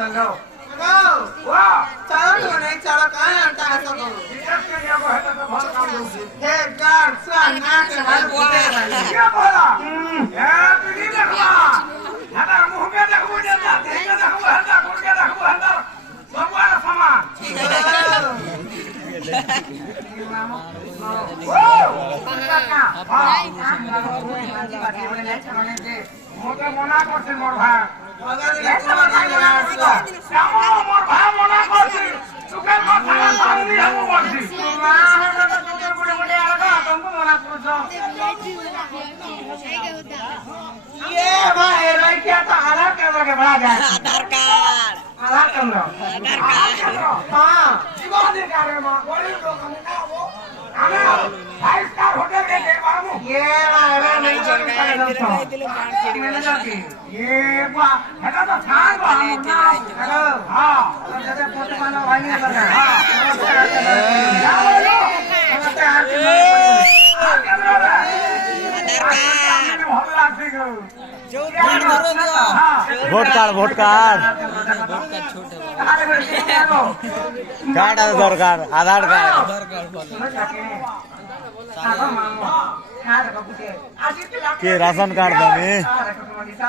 चलो वाह चलो तो नहीं चलो कहाँ अंटा है सब विदेश के लिए वो है तो बहुत काम होगी हे गार्ड स्वान ना के घर बुते भाई क्या बोला यार तुझे देखवा हमारा मुंह में देखो जल्दा देख के देखो हल्दा खोल के देखो हल्दा भगवान समान मोटे मना करছিস মোর ভাই মোর ভাই মনা করছিস সুখে কথা আমি আমি বলছি ये भाई रह क्या तो आधार केंद्र के बड़ा जाए आधार कार्ड आधार केंद्र हाँ जीवाधिकार में बड़ी लोग हमें ना वो हमें 5 स्टार होटल के देखवामु ये भाई नहीं चल मैनेजर की ये बा हेटा तो छान बा हेलो हां जैसे फोटो वाला भाई नहीं लगा हां नमस्ते हाथ वोट कार्ड कार्ड आधार कार्ड आधार कार्ड के राशन कार्ड दमी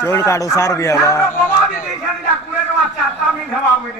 चोल कार्ड उसार भी है बाबा भी